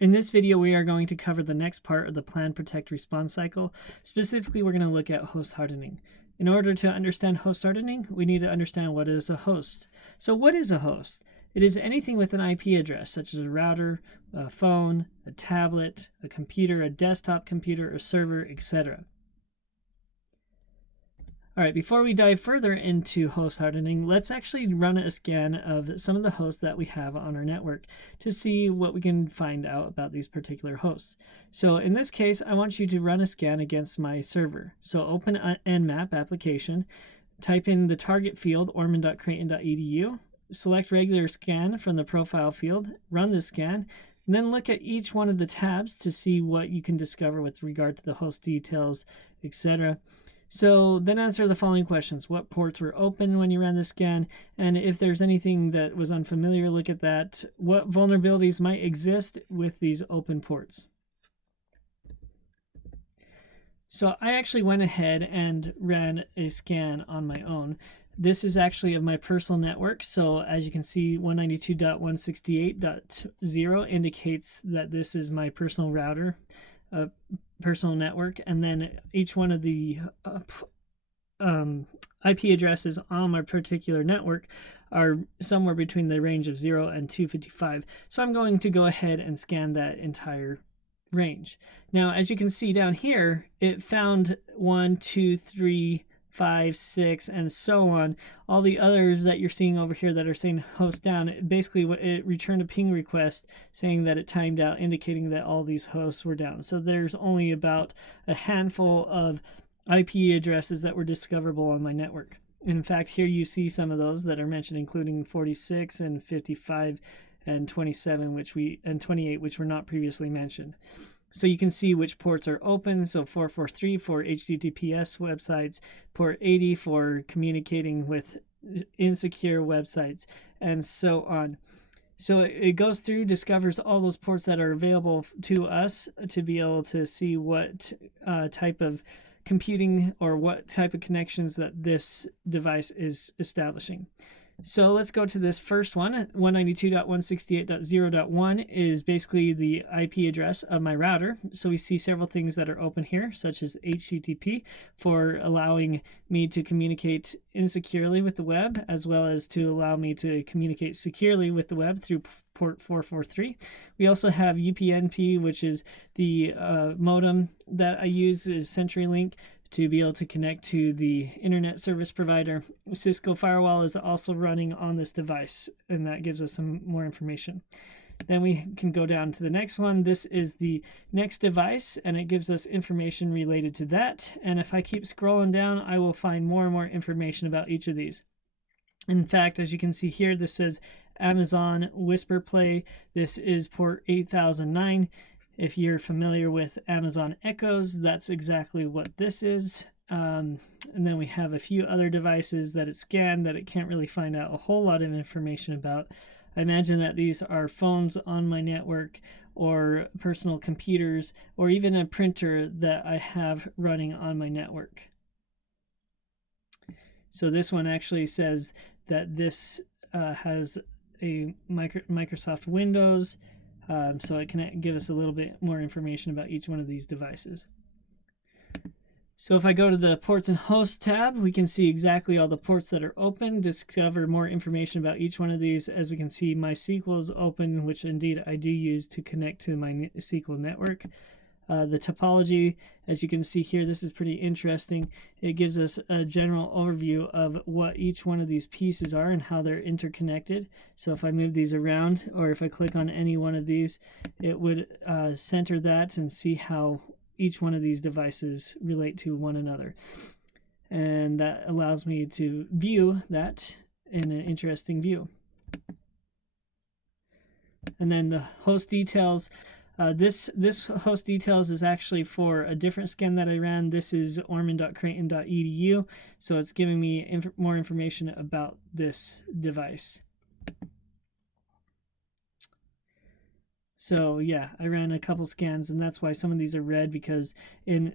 In this video, we are going to cover the next part of the plan, protect, response cycle. Specifically, we're going to look at host hardening. In order to understand host hardening, we need to understand what is a host. So what is a host? It is anything with an IP address, such as a router, a phone, a tablet, a computer, a desktop computer, a server, etc. All right, before we dive further into host hardening, let's actually run a scan of some of the hosts that we have on our network to see what we can find out about these particular hosts. So in this case, I want you to run a scan against my server. So open an Nmap application, type in the target field, ormond.creighton.edu, select regular scan from the profile field, run the scan, and then look at each one of the tabs to see what you can discover with regard to the host details, etc. So then answer the following questions. What ports were open when you ran the scan? And if there's anything that was unfamiliar, look at that. What vulnerabilities might exist with these open ports? So I actually went ahead and ran a scan on my own. This is actually of my personal network. So as you can see, 192.168.0 indicates that this is my personal router. Personal network, and then each one of the IP addresses on my particular network are somewhere between the range of 0 and 255. So I'm going to go ahead and scan that entire range. Now, as you can see down here, it found 1, 2, 3, 5, 6, and so on. All the others that you're seeing over here that are saying host down, basically it returned a ping request saying that it timed out, indicating that all these hosts were down. So there's only about a handful of IP addresses that were discoverable on my network. In fact, here you see some of those that are mentioned, including 46 and 55 and 27, and 28, which were not previously mentioned. So you can see which ports are open. So 443 for HTTPS websites, port 80 for communicating with insecure websites, and so on. So it goes through, discovers all those ports that are available to us to be able to see what type of computing or what type of connections that this device is establishing. So let's go to this first one. 192.168.0.1 is basically the IP address of my router. So we see several things that are open here, such as HTTP for allowing me to communicate insecurely with the web, as well as to allow me to communicate securely with the web through port 443. We also have UPnP, which is the modem that I use, is CenturyLink, to be able to connect to the internet service provider. Cisco Firewall is also running on this device, and that gives us some more information. Then we can go down to the next one. This is the next device, and it gives us information related to that. And if I keep scrolling down, I will find more and more information about each of these. In fact, as you can see here, this says Amazon Whisper Play. This is port 8009. If you're familiar with Amazon Echoes, that's exactly what this is. And then we have a few other devices that it scanned that it can't really find out a whole lot of information about. I imagine that these are phones on my network, or personal computers, or even a printer that I have running on my network. So this one actually says that this has a Microsoft Windows, so it can give us a little bit more information about each one of these devices. So if I go to the ports and hosts tab, we can see exactly all the ports that are open, discover more information about each one of these. As we can see, MySQL is open, which indeed I do use to connect to my SQL network. The topology, as you can see here, this is pretty interesting. It gives us a general overview of what each one of these pieces are and how they're interconnected. So if I move these around, or if I click on any one of these, it would center that and see how each one of these devices relate to one another. And that allows me to view that in an interesting view. And then the host details. This host details is actually for a different scan that I ran. This is ormond.creighton.edu, so it's giving me more information about this device. So yeah, I ran a couple scans, and that's why some of these are red, because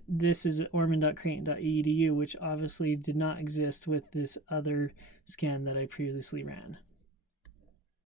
this is ormond.creighton.edu, which obviously did not exist with this other scan that I previously ran.